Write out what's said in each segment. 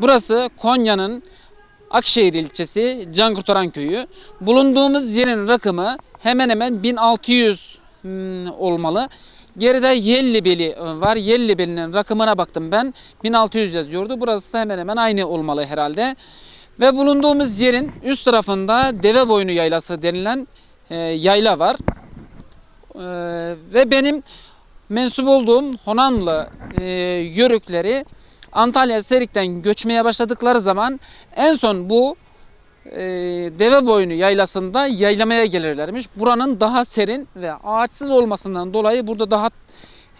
Burası Konya'nın Akşehir ilçesi Can Kurtaran köyü. Bulunduğumuz yerin rakımı hemen hemen 1600 hmm, olmalı. Geride Yellibeli var. Yellibeli'nin rakımına baktım ben. 1600 yazıyordu. Burası da hemen hemen aynı olmalı herhalde. Ve bulunduğumuz yerin üst tarafında Deve Boynu Yaylası denilen e, yayla var. E, ve benim mensup olduğum Honamlı e, yörükleri Antalya Serik'ten göçmeye başladıkları zaman en son bu e, deve boynu yaylasında yaylamaya gelirlermiş. Buranın daha serin ve ağaçsız olmasından dolayı burada daha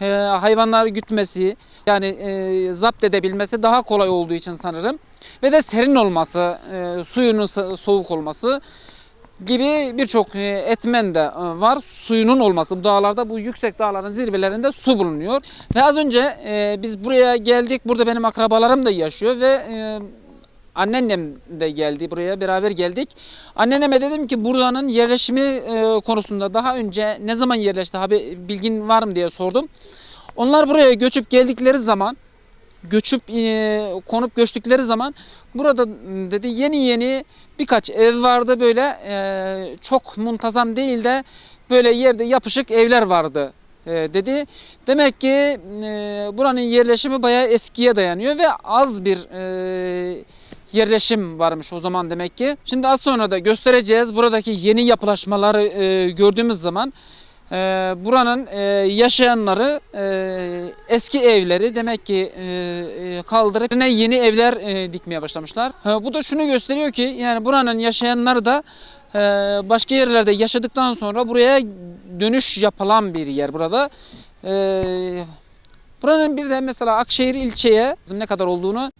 e, hayvanları gütmesi yani e, zapt edebilmesi daha kolay olduğu için sanırım. Ve de serin olması, e, suyunun so- soğuk olması gibi birçok e, etmen de e, var. Suyunun olması bu dağlarda bu yüksek dağların zirvelerinde su bulunuyor. Ve az önce e, biz buraya geldik. Burada benim akrabalarım da yaşıyor ve e, anneannem de geldi buraya beraber geldik. Anneanneme dedim ki buranın yerleşimi e, konusunda daha önce ne zaman yerleşti abi bilgin var mı diye sordum. Onlar buraya göçüp geldikleri zaman göçüp e, konup göçtükleri zaman burada dedi yeni yeni birkaç ev vardı böyle e, çok muntazam değil de böyle yerde yapışık evler vardı e, dedi. Demek ki e, buranın yerleşimi bayağı eskiye dayanıyor ve az bir e, yerleşim varmış o zaman demek ki. Şimdi az sonra da göstereceğiz buradaki yeni yapılaşmaları e, gördüğümüz zaman e, buranın e, yaşayanları e, eski evleri demek ki e, e, kaldırıp yine yeni evler e, dikmeye başlamışlar. Ha, bu da şunu gösteriyor ki yani buranın yaşayanları da e, başka yerlerde yaşadıktan sonra buraya dönüş yapılan bir yer burada. E, buranın bir de mesela Akşehir ilçeye ne kadar olduğunu